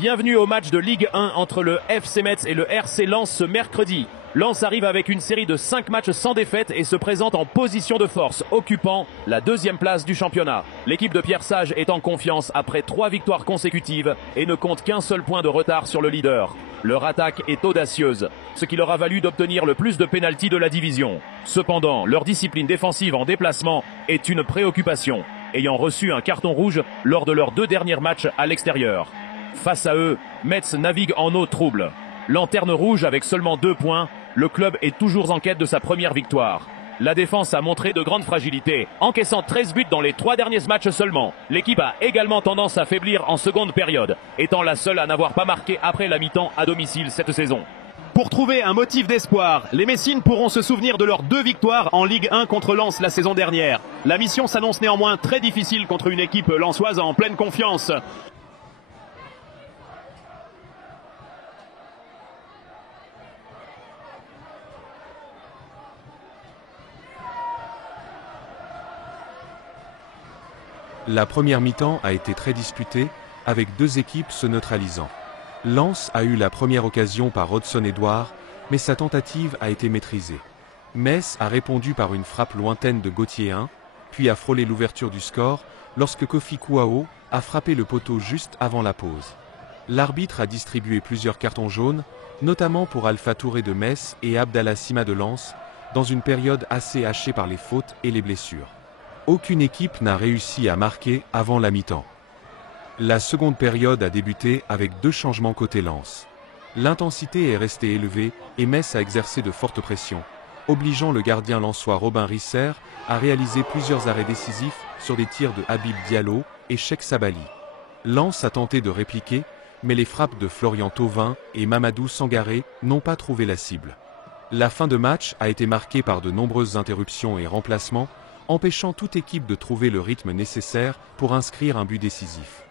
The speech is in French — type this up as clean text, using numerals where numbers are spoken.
Bienvenue au match de Ligue 1 entre le FC Metz et le RC Lens ce mercredi. Lens arrive avec une série de 5 matchs sans défaite et se présente en position de force, occupant la 2e place du championnat. L'équipe de Pierre Sage est en confiance après 3 victoires consécutives et ne compte qu'un seul point de retard sur le leader. Leur attaque est audacieuse, ce qui leur a valu d'obtenir le plus de pénaltys de la division. Cependant, leur discipline défensive en déplacement est une préoccupation, ayant reçu un carton rouge lors de leurs 2 derniers matchs à l'extérieur. Face à eux, Metz navigue en eau trouble. Lanterne rouge avec seulement 2 points, le club est toujours en quête de sa première victoire. La défense a montré de grandes fragilités, encaissant 13 buts dans les 3 derniers matchs seulement. L'équipe a également tendance à faiblir en seconde période, étant la seule à n'avoir pas marqué après la mi-temps à domicile cette saison. Pour trouver un motif d'espoir, les Messines pourront se souvenir de leurs 2 victoires en Ligue 1 contre Lens la saison dernière. La mission s'annonce néanmoins très difficile contre une équipe lensoise en pleine confiance. La première mi-temps a été très disputée, avec 2 équipes se neutralisant. Lens a eu la première occasion par Hodgson-Edouard, mais sa tentative a été maîtrisée. Metz a répondu par une frappe lointaine de Gauthier 1, puis a frôlé l'ouverture du score lorsque Kofi Kouao a frappé le poteau juste avant la pause. L'arbitre a distribué plusieurs cartons jaunes, notamment pour Alpha Touré de Metz et Abdallah Sima de Lens, dans une période assez hachée par les fautes et les blessures. Aucune équipe n'a réussi à marquer avant la mi-temps. La seconde période a débuté avec 2 changements côté Lens. L'intensité est restée élevée et Metz a exercé de fortes pressions, obligeant le gardien lensois Robin Risser à réaliser plusieurs arrêts décisifs sur des tirs de Habib Diallo et Cheikh Sabali. Lens a tenté de répliquer, mais les frappes de Florian Thauvin et Mamadou Sangaré n'ont pas trouvé la cible. La fin de match a été marquée par de nombreuses interruptions et remplacements, empêchant toute équipe de trouver le rythme nécessaire pour inscrire un but décisif.